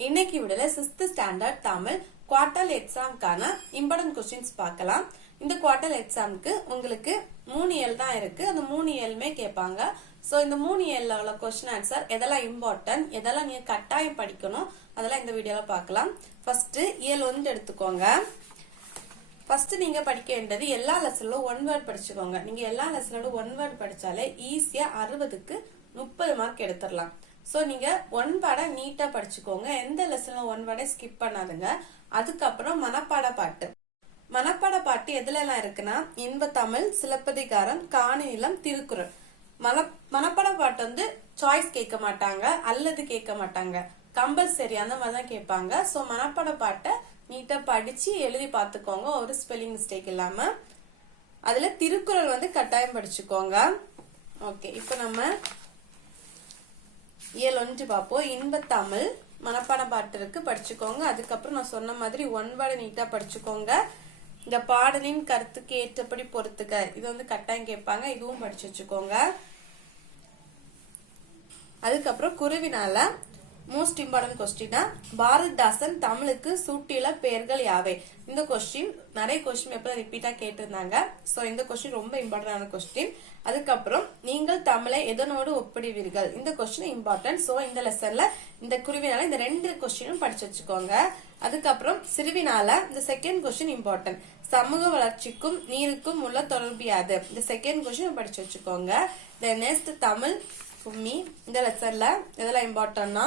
இன்னைக்கு விடல 6th standard Tamil quarter எக்ஸாம்க்கான இம்பார்ட்டன்ட் கொஸ்டின்ஸ் பார்க்கலாம். இந்த குவார்டர் எக்ஸாமுக்கு உங்களுக்கு 3 இயல் தான் இருக்கு. அந்த 3 இயலுமே கேட்பாங்க. சோ இந்த 3 இயல்ல உள்ள கொஸ்டின் ஆன்சர் எதெல்லாம் இம்பார்ட்டன்ட், எதெல்லாம் நீங்க கட்டாயம் படிக்கணும், அதெல்லாம் இந்த வீடியோல பார்க்கலாம். ஃபர்ஸ்ட் இயல் 1 எடுத்துக்கோங்க. ஃபர்ஸ்ட் நீங்க படிக்க வேண்டியது எல்லா லெசன்ல 1 வேர்ட் படிச்சுக்கோங்க. நீங்க எல்லா லெசனோட 1 வேர்ட் படிச்சாலே ஈஸியா 60க்கு 30 மார்க் எடுத்துடலாம். சோ நீங்க 1 வேர்டை நீட்டா படிச்சுக்கோங்க. எந்த லெசன்ல 1 வேர்டை ஸ்கிப் பண்ணாதுங்க. அதுக்கப்புறம் மனப்பாட பாட்டு. மனப்பாட பாட்டு எதுல எல்லாம் இருக்குன்னா இன்பத்தமிழ், சிலப்பதிகாரம், காணிநிலம், திருக்குறள். மனப்பாட பாட்டு வந்து சாய்ஸ் கேட்க மாட்டாங்க, அல்லது கேட்க மாட்டாங்க, கம்பல்சரி அந்த மாதிரிதான் கேட்பாங்க. சோ மனப்பாட பாட்டை நீட்டா படிச்சு எழுதி பாத்துக்கோங்க, ஒரு ஸ்பெல்லிங் மிஸ்டேக் இல்லாம. அதுல திருக்குறள் வந்து கட்டாயம் படிச்சுக்கோங்க. ஓகே, இப்ப நம்ம இயல் 1 பார்ப்போம். இன்பத்தமிழ் மனப்பாட பாட்டு இருக்கு, படிச்சுக்கோங்க. அதுக்கப்புறம் நான் சொன்ன மாதிரி 1 வேர்டை நீட்டா படிச்சுக்கோங்க. இந்த பாடலின் கருத்துக்கு ஏற்றபடி பொறுத்துக்க, இது வந்து கட்டாயம் கேட்பாங்க, இதுவும் படிச்சு வச்சுக்கோங்க. அதுக்கப்புறம் குருவினால மோஸ்ட் இம்பார்ட்டன்ட் கொஸ்டினா பாரதிதாசன் தமிழுக்கு சூட்டியுள்ள பெயர்கள் யாவை. இந்த கொஸ்டின் நிறைய கொஸ்டின் எப்ப ரிப்பீட்டா கேட்டிருந்தாங்க. சோ இந்த கொஸ்டின் ரொம்ப இம்பார்ட்டன்டான கொஸ்டின். அதுக்கப்புறம் நீங்கள் தமிழை எதனோடு ஒப்பிடுவீர்கள், இந்த கொஸ்டின் இம்பார்ட்டன்ட். சோ இந்த லெசன்ல இந்த குருவினால இந்த 2 கொஸ்டினும் படிச்சு வச்சுக்கோங்க. அதுக்கப்புறம் சிறுவினால இந்த செகண்ட் கொஸ்டின் இம்பார்ட்டன்ட். சமூக வளர்ச்சிக்கும் நீருக்கும் உள்ள தொடர்பு யாது, இந்த செகண்ட் கொஸ்டின் படிச்சு வச்சுக்கோங்க. நெக்ஸ்ட் தமிழ் கும்மி. இந்த லெசன்ல இதெல்லாம் இம்பார்ட்டன்ட்னா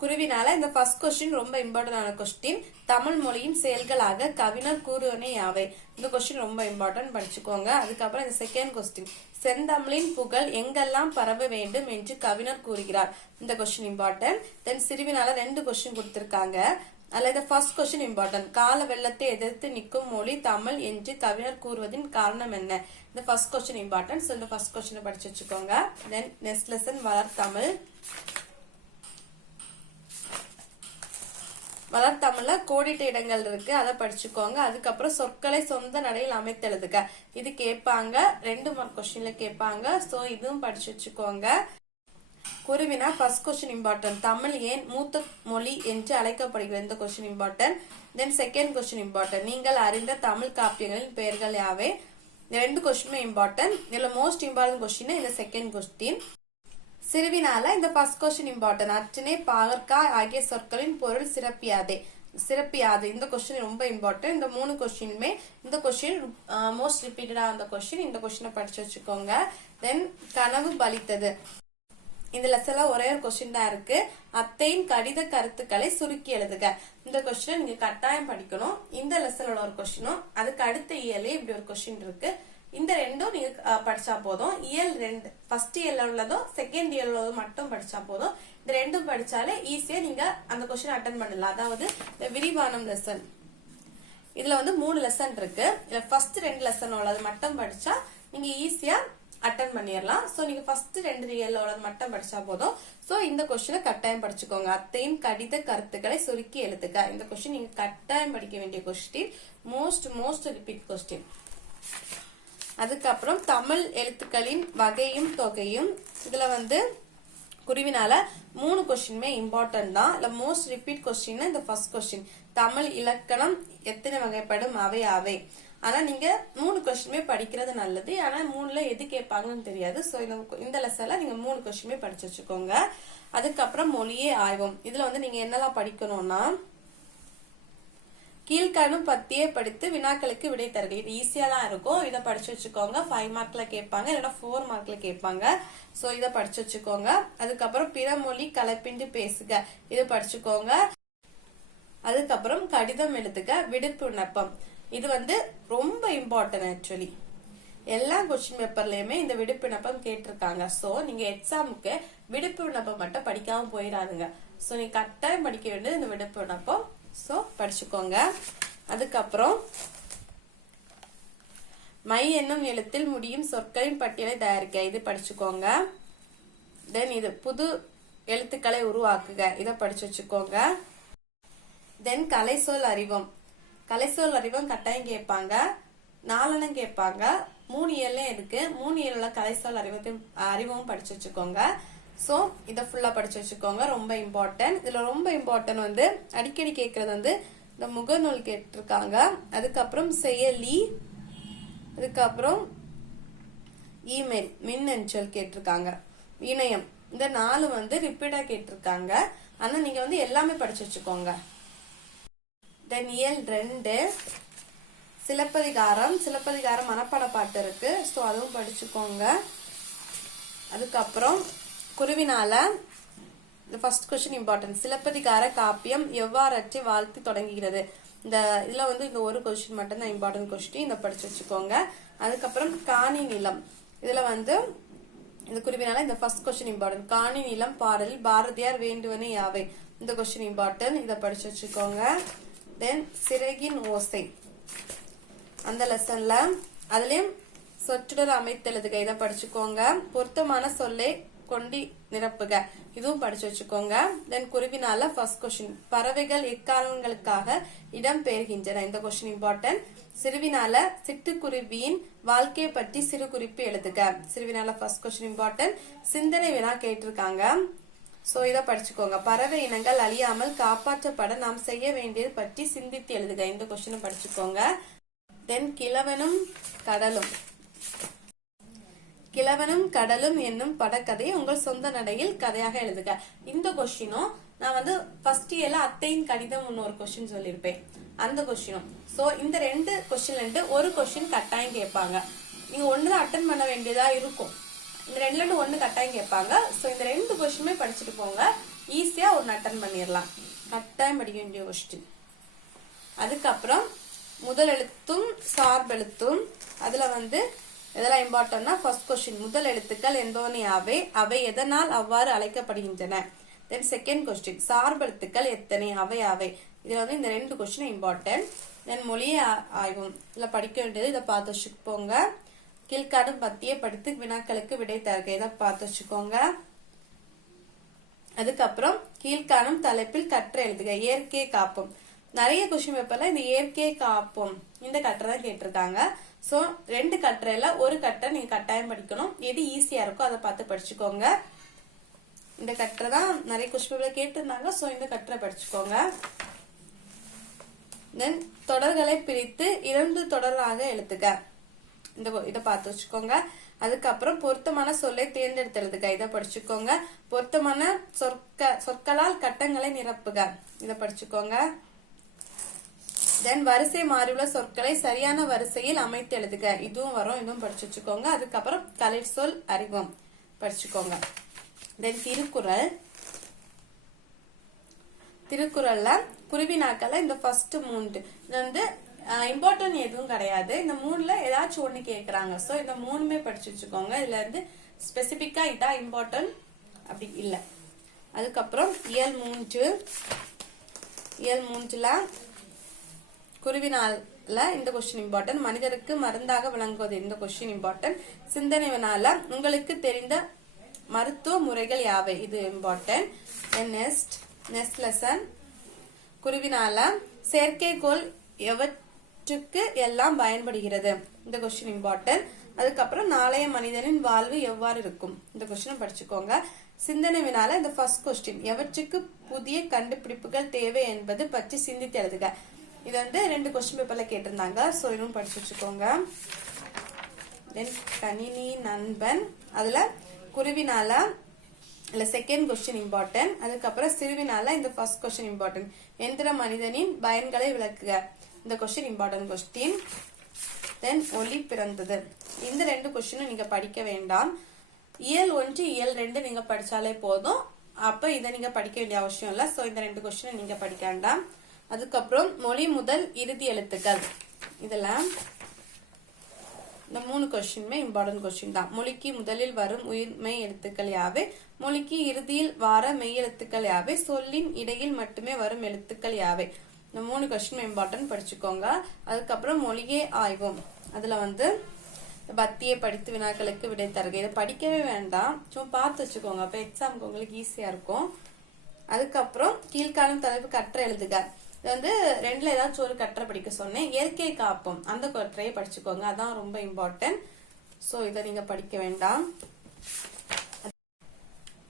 குருவினால இந்த ஃபர்ஸ்ட் கொஸ்டின் ரொம்ப இம்பார்ட்டன்டான கொஸ்டின். தமிழ் மொழியின் செயல்களாக கவிஞர் கூறுவனே யாவை, இந்த கொஸ்டின் ரொம்ப இம்பார்ட்டன்ட், படிச்சுக்கோங்க. அதுக்கப்புறம் இந்த செகண்ட் கொஸ்டின் செந்தமிழின் புகழ் எங்கெல்லாம் பரவ வேண்டும் என்று கவிஞர் கூறுகிறார், இந்த கொஸ்டின் இம்பார்ட்டன்ட். தென் சிறுவினால 2 கொஸ்டின் கொடுத்திருக்காங்க. அதுல இந்த ஃபர்ஸ்ட் கொஸ்டின் இம்பார்ட்டன்ட். கால வெள்ளத்தை எதிர்த்து நிற்கும் மொழி தமிழ் என்று கவிஞர் கூறுவதின் காரணம் என்ன, இந்த ஃபர்ஸ்ட் கொஸ்டின் இம்பார்ட்டன்ட். சோ இந்த ஃபர்ஸ்ட் கொஸ்டினை படிச்சு வச்சுக்கோங்க. Then next lesson வளர்த்தமிழ். வளர்த்தமிழ்ல கோடிட்ட இடங்கள் இருக்கு, அதை படிச்சுக்கோங்க. அதுக்கப்புறம் சொற்களை சொந்த நடையில் அமைத்தெழுதுக, இது கேட்பாங்க, 2 மார்க் கொஸ்டின்ல கேட்பாங்க. சோ இதுவும் படிச்சு வச்சுக்கோங்க. குருவினா ஃபர்ஸ்ட் கொஸ்டின் இம்பார்ட்டன்ட். தமிழ் ஏன் மூத்த மொழி என்று அழைக்கப்படுகிறது, இந்த question important. Then second question important. நீங்கள் அறிந்த தமிழ் காப்பியங்களின் பெயர்கள் யாவே, இந்த 2 கொஸ்டினுமே இம்பார்ட்டன்ட். இதுல மோஸ்ட் இம்பார்ட்டன்ட் கொஸ்டின் இந்த செகண்ட் கொஸ்டின். சிறுவினால இந்த ஃபர்ஸ்ட் கொஸ்டின் இம்பார்ட்டன்ட். அச்சனை பாகற்காய் ஆகிய சொற்களின் பொருள் சிறப்பியாதே, சிறப்பியாது, இந்த கொஸ்டின் ரொம்ப இம்பார்ட்டன்ட். இந்த 3 கொஸ்டினுமே இந்த கொஸ்டின் மோஸ்ட் ரிப்பீட்டடா அந்த கொஸ்டின், இந்த கொஸ்டினை படிச்சு வச்சுக்கோங்க. தென் கனவு பலித்தது. இந்த லெசன்ல ஒரே ஒரு கொஸ்டின் தான் இருக்கு. அத்தையின் கடித கருத்துக்களை சுருக்கி எழுதுக, இந்த கொஸ்டினை நீங்க கட்டாயம் படிக்கணும். இந்த லெசனோட ஒரு கொஸ்டினும் அதுக்கு அடுத்த இயலே இப்படி ஒரு கொஸ்டின் இருக்கு. இந்த 2ம் நீங்க படிச்சா போதும். இயல் 2 ஃபர்ஸ்ட் இயர்ல உள்ளதும் செகண்ட் இயர்ல உள்ளதும் மட்டும் படிச்சா போதும். இந்த 2ம் படிச்சாலே ஈஸியா நீங்க அந்த கொஸ்டின் அட்டன் பண்ணலாம். அதாவது இந்த விரிவானம் லெசன், இதுல வந்து 3 லெசன் இருக்கு. இதுல ஃபர்ஸ்ட் 2 லெசன் உள்ளது மட்டும் படிச்சா நீங்க ஈஸியா அட்டன் பண்ணிடலாம். சோ நீங்க ஃபர்ஸ்ட் 2 இயர்ல உள்ளது மட்டும் படிச்சா போதும். சோ இந்த கொஸ்டினை கட்டாயம் படிச்சுக்கோங்க. அத்தையின் கடித கருத்துக்களை சுருக்கி எழுதுக, இந்த கொஸ்டின் நீங்க கட்டாயம் படிக்க வேண்டிய கொஸ்டின், மோஸ்ட் ரிப்பீட் கொஸ்டின். அதுக்கப்புறம் தமிழ் எழுத்துக்களின் வகையும் தொகையும். இதுல வந்து குருவினால 3 கொஸ்டினுமே இம்பார்ட்டன்ட் தான். இல்ல மோஸ்ட் ரிப்பீட் கொஸ்டின் இந்த ஃபர்ஸ்ட் கொஸ்டின். தமிழ் இலக்கணம் எத்தனை வகைப்படும், அவை அவை. ஆனா நீங்க 3 கொஸ்டினுமே படிக்கிறது நல்லது. ஆனா 3ல எது கேட்பாங்கன்னு தெரியாது. சோ இந்த லெசன்ல நீங்க 3 கொஸ்டினுமே படிச்சு வச்சுக்கோங்க. அதுக்கப்புறம் மொழியே ஆய்வும். இதுல வந்து நீங்க என்னெல்லாம் படிக்கணும்னா கீழ்காணும் பத்தியை படித்து வினாக்களுக்கு விடை தருக, இது ஈஸியா தான் இருக்கும். இதை படிச்சு வச்சுக்கோங்க. 5 மார்க்ல கேட்பாங்க, இல்லைன்னா 4 மார்க்ல கேட்பாங்க. சோ இதை படிச்சு வச்சுக்கோங்க. அதுக்கப்புறம் பிற மொழி கலப்பின்றி பேசுக, இது படிச்சுக்கோங்க. அதுக்கப்புறம் கடிதம் எழுதுக, விடுப்பு விண்ணப்பம். இது வந்து ரொம்ப இம்பார்ட்டன்ட். ஆக்சுவலி எல்லா கொஸ்டின் பேப்பர்லயுமே இந்த விடுப்பு விண்ணப்பம் கேட்டிருக்காங்க. சோ நீங்க எக்ஸாமுக்கு விடுப்பு விண்ணப்பம் மட்டும் படிக்காம போயிடாதுங்க. சோ நீங்க கட்டாயம் படிக்க வேண்டியது இந்த விடுப்பு விண்ணப்பம். சோ படிச்சுக்கோங்க. அதுக்கப்புறம் மை என்னும் எழுத்தில் முடியும் சொற்களின் பட்டியலை தயாரிக்க, இது படிச்சுக்கோங்க. தென் இது புது எழுத்துக்களை உருவாக்குக, இதை படிச்சு வச்சுக்கோங்க. தென் கலை சொல் அறிவும். கலை சொல் அறிவும் கட்டாயம் கேட்பாங்க, 4 கேட்பாங்க. 3 இயர்ல இருக்கு. 3 இயர்ல கலை சொல் அறிவும் படிச்சு வச்சுக்கோங்க. ஸோ இதை ஃபுல்லா படிச்சு வச்சுக்கோங்க, ரொம்ப இம்பார்ட்டன்ட். இதுல ரொம்ப இம்பார்ட்டன்ட் வந்து அடிக்கடி கேட்கறது வந்து இந்த முகநூல் கேட்டிருக்காங்க, அதுக்கப்புறம் செயலி, அதுக்கப்புறம் இமெயில் மின்னஞ்சல் கேட்டிருக்காங்க, இணையம். இந்த 4 வந்து ரிப்பீட்டா கேட்டிருக்காங்க. ஆனா நீங்க வந்து எல்லாமே படிச்சு வச்சுக்கோங்க. தென் இயல் 2 சிலப்பதிகாரம் மனப்பாட பாட்டு இருக்கு, ஸோ அதுவும் படிச்சுக்கோங்க. அதுக்கப்புறம் குருவினால ஃபர்ஸ்ட் கொஸ்டின் இம்பார்ட்டன்ட். சிலப்பதிகார காப்பியம் எவ்வாறற்றி வாழ்த்து தொடங்குகிறது. இந்த இதுல வந்து இந்த ஒரு கொஸ்டின் மட்டும் தான் இம்பார்ட்டன்ட் கொஸ்டின், இதை படிச்சு வச்சுக்கோங்க. அதுக்கப்புறம் காணி நிலம், இதுல வந்து இந்த குருவினால இந்த ஃபர்ஸ்ட் கொஸ்டின் இம்பார்ட்டன்ட். காணி நிலம் பாடலில் பாரதியார் வேண்டுவன யாவை, இந்த கொஸ்டின் இம்பார்ட்டன்ட், இதை படிச்சு வச்சுக்கோங்க. தென் சிறகின் ஓசை அந்த லெசன்ல அதுலயும் சொற்றொடர் அமைத்தெழுதுக, இதை படிச்சுக்கோங்க. பொருத்தமான சொல்லை கொண்டி நிரப்புக, இதுவும் படிச்சு வச்சுக்கோங்க. தென் குருவினால ஃபர்ஸ்ட் கொஸ்டின். பறவைகள் எக்காரணங்களுக்காக இடம் பெறுகின்றன, இந்த கொஸ்டின் இம்பார்ட்டன்ட். சிறுவினால சிட்டுக்குருவியின் வாழ்க்கையை பற்றி சிறு குறிப்பு எழுதுக, சிறுவினால ஃபர்ஸ்ட் கொஸ்டின் இம்பார்ட்டன்ட். சிந்தனை வினா கேட்டிருக்காங்க, சோ இதை படிச்சுக்கோங்க. பறவை இனங்கள் அழியாமல் காப்பாற்றப்பட நாம் செய்ய வேண்டியது பற்றி சிந்தித்து எழுதுக, இந்த கொஸ்டினை படிச்சுக்கோங்க. தென் கிழவனும் கடலும் என்னும் படக்கதையை உங்கள் சொந்த நடையில் கதையாக எழுதுக. இந்த கொஸ்டினும் நான் வந்து ஃபர்ஸ்ட் இயர்ல அத்தையின் கடிதம் ஒரு கொஸ்டின் சொல்லியிருப்பேன், அந்த கொஸ்டினும். சோ இந்த 2 கொஸ்டின்ல ஒரு கொஸ்டின் கட்டாயம் கேட்பாங்க, நீங்க ஒண்ணுதான் அட்டன் பண்ண வேண்டியதா இருக்கும். இந்த 2ல ஒண்ணு கட்டாயம் கேட்பாங்க. சோ இந்த 2 கொஸ்டினுமே படிச்சுட்டு போங்க, ஈஸியா ஒன்னு அட்டன் பண்ணிடலாம். கட்டாயம் படிக்க வேண்டிய கொஸ்டின். அதுக்கப்புறம் முதல் எழுத்தும் சார்பெழுத்தும், அதுல வந்து இதெல்லாம் இம்பார்ட்டன்ட்னா ஃபர்ஸ்ட் கொஸ்டின். முதல் எழுத்துக்கள் என்பவனை அவை எதனால் அவ்வாறு அழைக்கப்படுகின்றன. Then second question. சார்பெழுத்துக்கள் எத்தனை, அவை. இது வந்து இந்த 2 கொஸ்டின் இம்பார்ட்டன்ட். தென் மொழியை ஆய்வும், இதுல படிக்க வேண்டியது, இதை பார்த்து வச்சுக்கோங்க. கீழ்காணும் பத்தியை படித்து வினாக்களுக்கு விடை தருக, இதை பார்த்து வச்சுக்கோங்க. அதுக்கப்புறம் கீழ்காணும் தலைப்பில் கற்று எழுதுக. இயற்கை காப்போம், நிறைய கொஸ்டின் பேப்பர்ல இந்த இயற்கை காப்போம் இந்த கட்டுரை தான் கேட்டிருக்காங்க. சோ 2 கட்டுரையில ஒரு கட்டுரை நீங்க கட்டாயம் படிக்கணும், எது ஈஸியா இருக்கோ அதை பார்த்து படிச்சுக்கோங்க. இந்த கட்டுரை தான் நிறைய கொஸ்டின் பேப்பர்ல கேட்டிருந்தாங்க, சோ இந்த கட்டுரை படிச்சுக்கோங்க. தென் தொடர்களை பிரித்து 2 தொடராக எழுதுக, இதை பார்த்து வச்சுக்கோங்க. அதுக்கப்புறம் பொருத்தமான சொல்லை தேர்ந்தெடுத்து எழுதுக, இதை படிச்சுக்கோங்க. பொருத்தமான சொற்களால் கட்டங்களை நிரப்புக, இதை படிச்சுக்கோங்க. தென் வரிசை மாறியுள்ள சொற்களை சரியான வரிசையில் அமைத்து எழுதுக, இதுவும் வரும், இதுவும் படிச்சு வச்சுக்கோங்க. அதுக்கப்புறம் கலை சொல் அறிவோம் படிச்சுக்கோங்க. தென் திருக்குறள்ல குருவினாக்கள்ல இந்த ஃபர்ஸ்ட் 3 இது வந்து இம்பார்ட்டன்ட் எதுவும் கிடையாது, இந்த 3ல ஏதாச்சும் ஒண்ணு கேக்குறாங்க. சோ இந்த 3மே படிச்சு வச்சுக்கோங்க, இதுல இருந்து ஸ்பெசிபிக்கா இதான் இம்பார்ட்டன்ட் அப்படி இல்ல. அதுக்கப்புறம் இயல் 3ல குருவினால இந்த கொஸ்டின் இம்பார்ட்டன்ட். மனிதருக்கு மருந்தாக விளங்குவது, இந்த கொஸ்டின் இம்பார்ட்டன்ட். சிந்தனை வினால உங்களுக்கு தெரிந்த மருத்துவ முறைகள் யாவை, இது இம்பார்ட்டன்ட். நெக்ஸ்ட் லெசன் குருவினால செயற்கைக்கோள் எவற்றுக்கு எல்லாம் பயன்படுகிறது, இந்த கொஸ்டின் இம்பார்ட்டன்ட். அதுக்கப்புறம் நாளைய மனிதனின் வாழ்வு எவ்வாறு இருக்கும், இந்த கொஸ்டின் படிச்சுக்கோங்க. சிந்தனை வினால இந்த ஃபர்ஸ்ட் கொஸ்டின். எவற்றுக்கு புதிய கண்டுபிடிப்புகள் தேவை என்பது பற்றி சிந்தித்து எழுதுக, இது வந்து 2 கொஸ்டின் பேப்பர்ல கேட்டிருந்தாங்க, சோ இதுவும் படிச்சு வச்சுக்கோங்க. தென் கணினி நண்பன், அதுல குருவினால இல்ல செகண்ட் கொஸ்டின் இம்பார்ட்டன்ட். அதுக்கப்புறம் சிறுவினால இந்த ஃபர்ஸ்ட் கொஸ்டின் இம்பார்ட்டன்ட். எந்திர மனிதனின் பயன்களை விளக்குக, இந்த கொஸ்டின் இம்பார்ட்டன்ட் கொஸ்டின். தென் ஒளி பிறந்தது, இந்த 2 கொஸ்டினும் நீங்க படிக்க வேண்டாம். இயல் 1 இயல் 2 நீங்க படிச்சாலே போதும், அப்ப இதை நீங்க படிக்க வேண்டிய அவசியம் இல்ல. சோ இந்த 2 கொஸ்டின் நீங்க படிக்க வேண்டாம். அதுக்கப்புறம் மொழி முதல் இறுதி எழுத்துக்கள், இதுல இந்த 3 கொஸ்டினுமே இம்பார்ட்டன்ட் கொஸ்டின் தான். மொழிக்கு முதலில் வரும் உயிர்மெய் எழுத்துக்கள் யாவை, மொழிக்கு இறுதியில் வார மெய் எழுத்துக்கள் யாவை, சொல்லின் இடையில் மட்டுமே வரும் எழுத்துக்கள் யாவை, இந்த 3 கொஸ்டின் இம்பார்ட்டன்ட் படிச்சுக்கோங்க. அதுக்கப்புறம் மொழியே ஆய்வோம், அதுல வந்து பத்தியை படித்து வினாக்களுக்கு விடை தருக, இதை படிக்கவே வேண்டாம், சும்மா பார்த்து வச்சுக்கோங்க, அப்ப எக்ஸாமுக்கு உங்களுக்கு ஈஸியா இருக்கும். அதுக்கப்புறம் கீழ்காணும் தலைப்பு கற்று எழுதுக, இது வந்து 2ல ஏதாச்சும் ஒரு கற்றை படிக்க சொன்னேன். இயற்கை காப்போம் அந்த கற்றையை படிச்சுக்கோங்க, அதான் ரொம்ப இம்பார்ட்டன்ட். சோ இதை நீங்க படிக்க வேண்டாம்.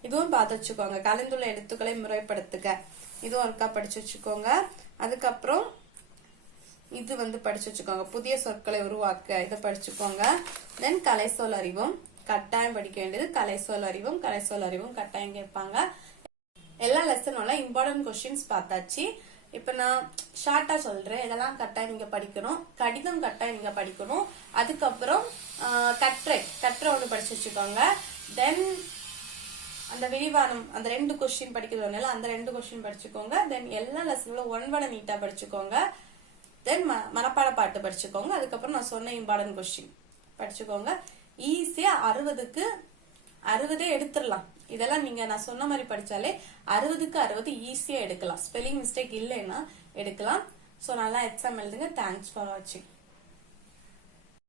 இதுவும் பார்த்து வச்சுக்கோங்க. கலந்துள்ள எழுத்துக்களை முறைப்படுத்துக, இதுவும் ஒருக்கா படிச்சு வச்சுக்கோங்க. அதுக்கப்புறம் இது படிச்சு வச்சுக்கோங்க. புதிய சொற்களை உருவாக்க, இதை படிச்சுக்கோங்க. தென் கலை சொல் அறிவும் கட்டாயம் படிக்க வேண்டியது. கலை சொல் அறிவும் கட்டாயம் கேட்பாங்க. எல்லா லெசனோட இம்பார்ட்டன்ட் கொஸ்டின்ஸ் பார்த்தாச்சு. இப்ப நான் ஷார்ட்டா சொல்றேன். இதெல்லாம் கட்டாயம் நீங்க படிக்கணும். கடிதம் கட்டாயம் நீங்க படிக்கணும். அதுக்கப்புறம் கற்றை ஒண்ணு படிச்சு வச்சுக்கோங்க. தென் அந்த விரிவானம், அந்த 2 கொஸ்டின் படிக்கிறதுனால அந்த 2 கொஸ்டின் படிச்சுக்கோங்க. தென் எல்லா லெசன்களும் 1 வேர்ட் நீட்டா படிச்சுக்கோங்க. தென் மனப்பாட பாட்டு படிச்சுக்கோங்க. அதுக்கப்புறம் நான் சொன்ன இம்பார்ட்டன்ட் கொஸ்டின் படிச்சுக்கோங்க. ஈஸியா 60க்கு 60 எடுத்துடலாம். இதெல்லாம் நீங்க நான் சொன்ன மாதிரி படிச்சாலே 60க்கு 60 ஈஸியா எடுக்கலாம். ஸ்பெல்லிங் மிஸ்டேக் இல்லைன்னா எடுக்கலாம். சோ நல்லா எக்ஸாம் எழுதுங்க. தேங்க்ஸ் ஃபார் வாட்சிங்.